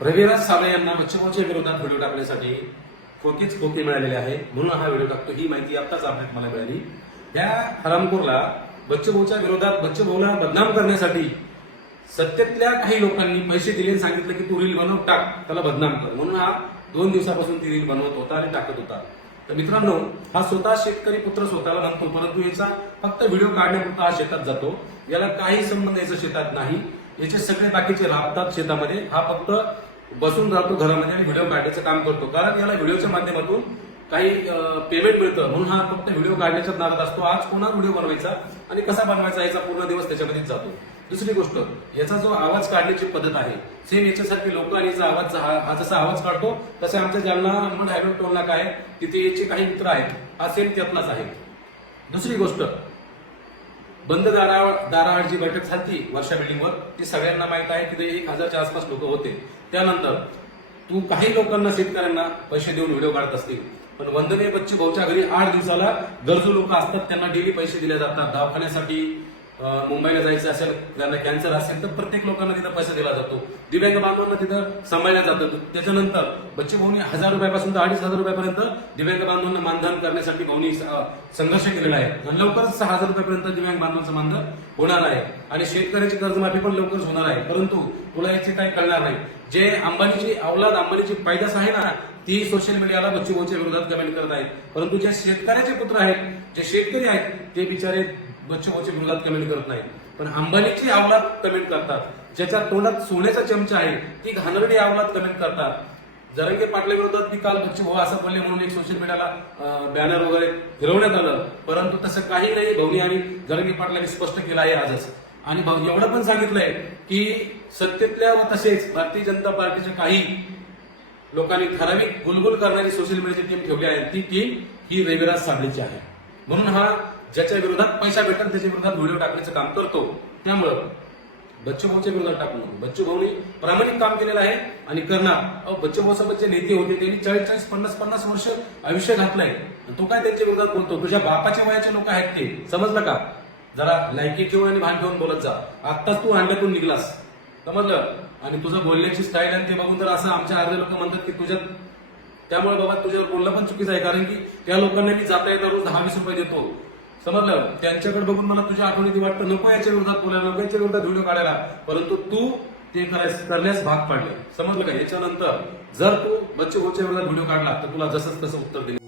रविराज साबळे यांना बच्चूभाऊच्या विरोधात व्हिडिओ टाकण्यासाठी खोकीच खोके मिळालेले आहे. म्हणून हा व्हिडिओ टाकतो. ही माहिती आत्ताच आपल्यात मला मिळाली. या हरामखोरला बच्चूभाऊच्या विरोधात बच्चूभाऊला बदनाम करण्यासाठी सत्तेतल्या काही लोकांनी पैसे दिले आणि सांगितलं की तू रील बनव टाक. त्याला बदनाम कर. म्हणून हा दोन दिवसापासून ती रील बनवत होता आणि टाकत होता. तर मित्रांनो हा स्वतः शेतकरी पुत्र स्वतःला म्हणतो परंतु याचा फक्त व्हिडिओ काढण्यापुरता हा शेतात जातो. याला काही संबंध याचा शेतात नाही. याचे सगळे बाकीचे राबतात शेतामध्ये. हा फक्त बसून राहतो घरामध्ये आणि व्हिडिओ काढण्याचं काम करतो. कारण याला व्हिडिओच्या माध्यमातून काही पेमेंट मिळतं. म्हणून हा फक्त व्हिडिओ काढण्याच्याच नादात असतो. आज कोणा व्हिडिओ बनवायचा आणि कसा बनवायचा याचा पूर्ण दिवस त्याच्यामध्ये जातो. दुसरी गोष्ट याचा जो आवाज काढण्याची पद्धत आहे सेम याच्यासारखे लोक आणि याचा आवाज हा हा जसा आवाज काढतो तसे आमच्या ज्यांना म्हणून हायवेट टोल नाका आहे तिथे याचे काही मित्र आहेत. हा सेम त्यातलाच आहे. दुसरी गोष्ट बंद दारा दाराआड जी बैठक झाली वर्षा बिल्डिंगवर. ती सगळ्यांना माहीत आहे तिथे एक हजारच्या आसपास लोक होते. त्यानंतर तू काही लोकांना शेतकऱ्यांना पैसे देऊन व्हिडिओ काढत असतील. पण वंदनीय बच्चू भाऊच्या घरी आठ दिवसाला गरजू लोक असतात त्यांना डेली पैसे दिले जातात. दवाखान्यासाठी मुंबईला जायचं असेल ज्यांना कॅन्सर असेल तर प्रत्येक लोकांना तिथं पैसा दिला जातो. दिव्यांग बांधवांना तिथं सांभाळल्या जातं. त्याच्यानंतर बच्चे भाऊनी हजार रुपयापासून तर अडीच हजार रुपयापर्यंत दिव्यांग बांधवांना मानधन करण्यासाठी भाऊनी संघर्ष केलेला आहे. आणि लवकरच सहा हजार रुपयापर्यंत दिव्यांग बांधवांचं मानधन होणार आहे. आणि शेतकऱ्याची कर्जमाफी पण लवकरच होणार आहे. परंतु तुला याचे काय कळणार नाही. जे अंबानीची अवलाद अंबानीची पैदास आहे ना ती सोशल मीडियाला बच्चू भाऊच्या विरोधात कमेंट करत आहेत. परंतु जे शेतकऱ्याचे पुत्र आहेत जे शेतकरी आहेत ते बिचारे बच्चू मुलगात विरोधात कमेंट करत नाही पण अंबानीची आवलात कमेंट करतात. ज्याच्या तोंडात सोन्याचा चमचा आहे ती घाणरडी आवलात कमेंट करतात. जरंगे पाटले विरोधात मी काल बच्चू भाऊ असं बोलले म्हणून एक सोशल मीडियाला बॅनर वगैरे फिरवण्यात आलं. परंतु तसं काही नाही भाऊनी आणि जरंगे पाटलांनी स्पष्ट केलं आहे आजच. आणि भाऊ एवढं पण सांगितलंय की सत्तेतल्या व तसेच भारतीय जनता पार्टीच्या काही लोकांनी ठराविक गुलगुल करणारी सोशल मीडियाची टीम ठेवली आहे. ती टीम ही रविराज साबळेची आहे. म्हणून हा ज्याच्या विरोधात पैसा भेटतात त्याच्या विरोधात व्हिडिओ टाकण्याचं काम करतो. त्यामुळं बच्चू भाऊच्या विरोधात टाकू नको. बच्चू भाऊनी प्रामाणिक काम केलेलं आहे आणि करणार. अहो बच्चू भाऊ जे नेते होते त्यांनी चाळीस चाळीस पन्नास पन्नास वर्ष आयुष्य घातलंय. आणि तो काय त्यांच्या विरोधात बोलतो? तुझ्या बापाच्या वयाचे लोक आहेत ते. समजलं का? जरा लायकी ठेवून आणि भान ठेवून बोलत जा. आत्ताच तू अंड्यातून निघलास. समजलं? आणि तुझं बोलण्याची स्टाईल आणि ते बघून तर असं आमच्या अर्धे लोक म्हणतात की तुझ्यात त्यामुळे बाबा तुझ्यावर बोलणं पण चुकीचं आहे कारण की त्या लोकांना मी जाता येता रोज दहा वीस रुपये देतो. समजलं? त्यांच्याकडे बघून मला तुझ्या आठवणीत वाटतं नको याच्या विरोधात बोलायला नको याच्या विरोधात व्हिडिओ काढायला. परंतु तू ते करायस करण्यास भाग पाडले. समजलं का? याच्यानंतर जर तू बच्चे भाऊच्या विरोधात व्हिडिओ काढला तर तुला जसंच तसं उत्तर दिलं.